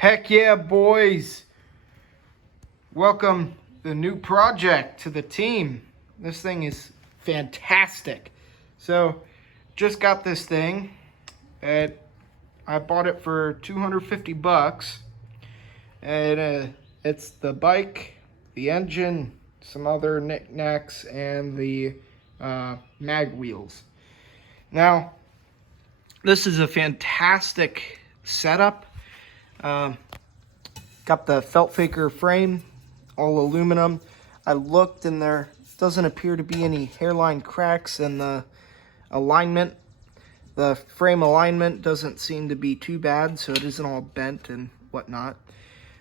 Heck yeah, boys. Welcome the new project to the team. This thing is fantastic. So, just got this thing. I bought it for 250 bucks. And it's the bike, the engine, some other knickknacks, and the mag wheels. Now, this is a fantastic setup. Um, Got the felt faker frame, all aluminum. I looked and there doesn't appear to be any hairline cracks in the alignment. The frame alignment doesn't seem to be too bad, so it isn't all bent and whatnot.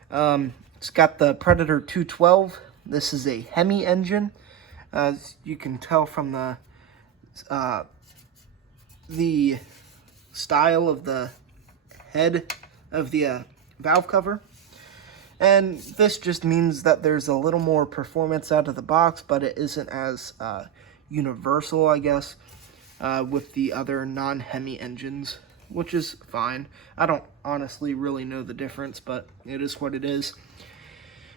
It's got the Predator 212. This is a Hemi engine. As you can tell from the style of the head of the valve cover. And this just means that there's a little more performance out of the box, but it isn't as universal, I guess, with the other non-Hemi engines, which is fine. I don't honestly really know the difference, but it is what it is.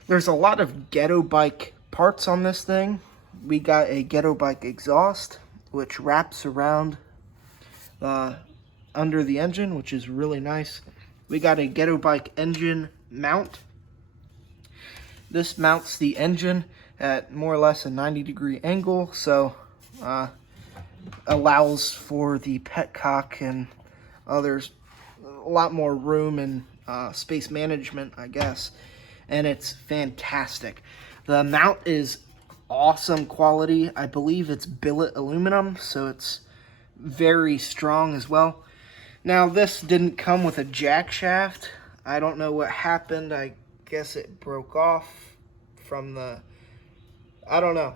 There's a lot of ghetto bike parts on this thing. We got a ghetto bike exhaust, which wraps around under the engine, which is really nice. We got a ghetto bike engine mount. This mounts the engine at more or less a 90-degree angle, so allows for the petcock and others a lot more room and space management, I guess. And it's fantastic. The mount is awesome quality. I believe it's billet aluminum, so it's very strong as well. Now, this didn't come with a jack shaft. I don't know what happened. I guess it broke off from I don't know.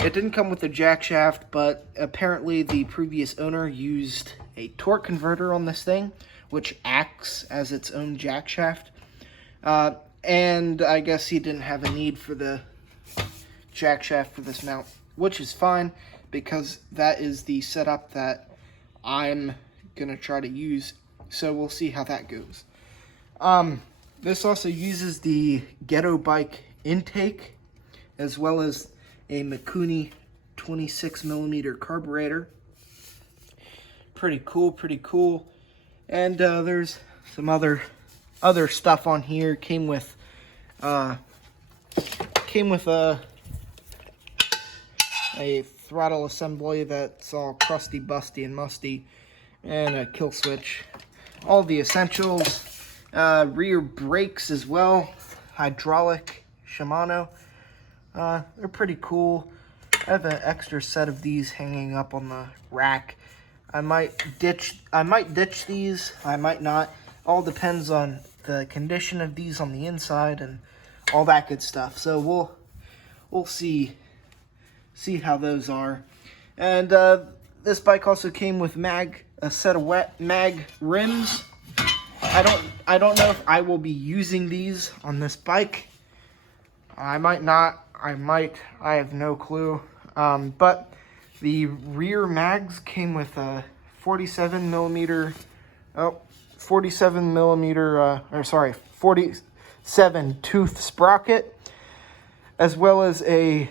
It didn't come with a jack shaft, but apparently the previous owner used a torque converter on this thing, which acts as its own jack shaft. And I guess he didn't have a need for the jack shaft for this mount, which is fine because that is the setup that I'm gonna try to use. So we'll see how that goes. This also uses the Ghetto Bike intake as well as a Mikuni 26mm carburetor. Pretty cool. And there's some other stuff on here. Came with a throttle assembly that's all crusty, busty, and musty, and a kill switch. All the essentials. Rear brakes as well, hydraulic Shimano. They're pretty cool. I have an extra set of these hanging up on the rack. I might ditch these, I might not. All depends on the condition of these on the inside and all that good stuff. So we'll see how those are. And this bike also came with a set of mag rims. I don't know if I will be using these on this bike. I might not. I might. I have no clue. But the rear mags came with a 47 tooth sprocket, as well as a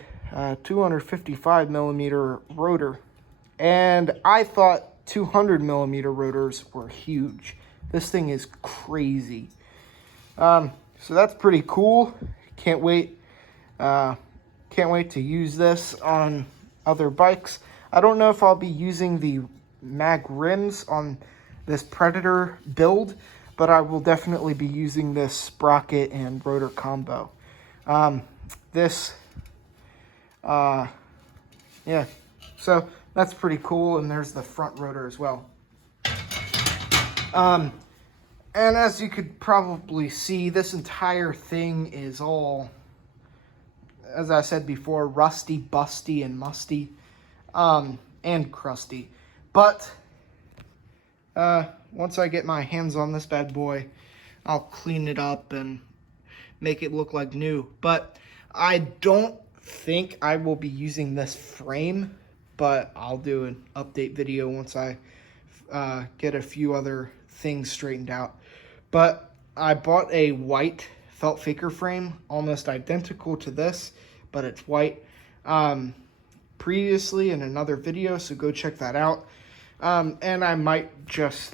255 millimeter rotor. And I thought 200 millimeter rotors were huge. This thing is crazy. So that's pretty cool. Can't wait to use this on other bikes. I don't know if I'll be using the mag rims on this Predator build, but I will definitely be using this sprocket and rotor combo. Yeah, so that's pretty cool, and there's the front rotor as well. And as you could probably see, this entire thing is all, as I said before, rusty, busty, and musty, and crusty. But once I get my hands on this bad boy, I'll clean it up and make it look like new. But I don't think I will be using this frame, but I'll do an update video once I get a few other things straightened out. But I bought a white felt faker frame, almost identical to this, but it's white, previously in another video, so go check that out. And I might just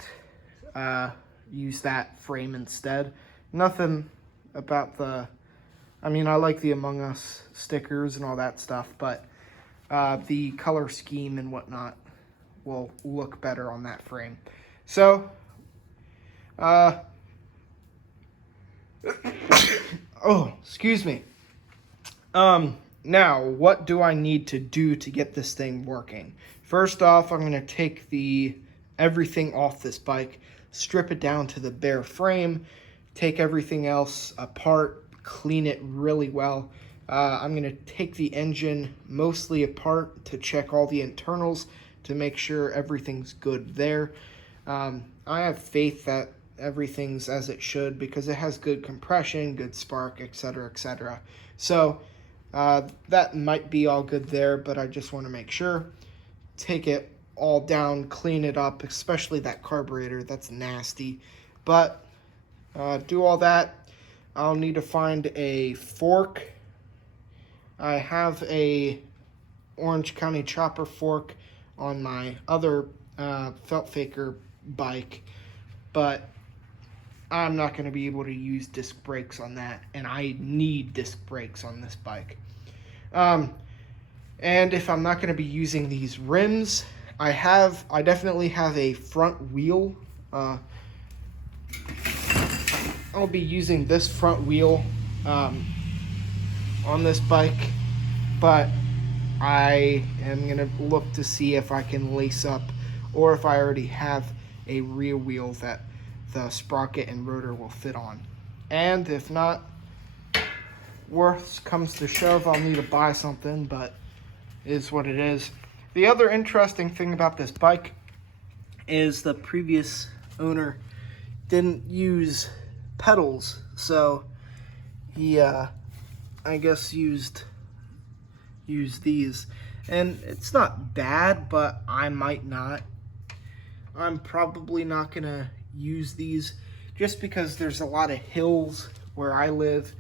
use that frame instead. Nothing about I like the Among Us stickers and all that stuff, but the color scheme and whatnot will look better on that frame. So, oh, excuse me. Now, what do I need to do to get this thing working? First off, I'm going to take everything off this bike, strip it down to the bare frame, take everything else apart, clean it really well. I'm going to take the engine mostly apart to check all the internals to make sure everything's good there. I have faith that everything's as it should because it has good compression, good spark, etc., etc. So that might be all good there, but I just want to make sure. Take it all down, clean it up, especially that carburetor. That's nasty. But do all that. I'll need to find a fork. I have a Orange County chopper fork on my other felt faker bike, but I'm not going to be able to use disc brakes on that, and I need disc brakes on this bike. And if I'm not going to be using these rims, I definitely have a front wheel. I'll be using this front wheel on this bike, but I am going to look to see if I can lace up, or if I already have a rear wheel that the sprocket and rotor will fit on. And if not, worst comes to shove, I'll need to buy something, but it is what it is. The other interesting thing about this bike is the previous owner didn't use pedals, so he I guess used these, and it's not bad, but I'm probably not gonna use these just because there's a lot of hills where I live,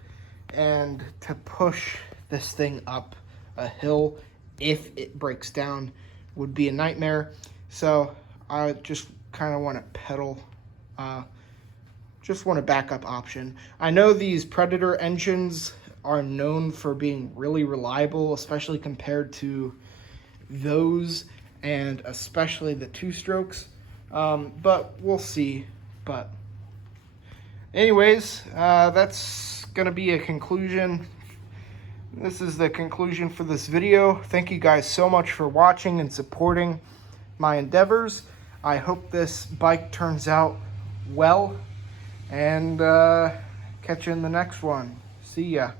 and to push this thing up a hill if it breaks down would be a nightmare. So I just kind of want to pedal, just want a backup option. I know these Predator engines are known for being really reliable, especially compared to those, and especially the two-strokes, but we'll see. But anyways, that's gonna be a conclusion. This is the conclusion for this video. Thank you guys so much for watching and supporting my endeavors. I hope this bike turns out well, and catch you in the next one. See ya.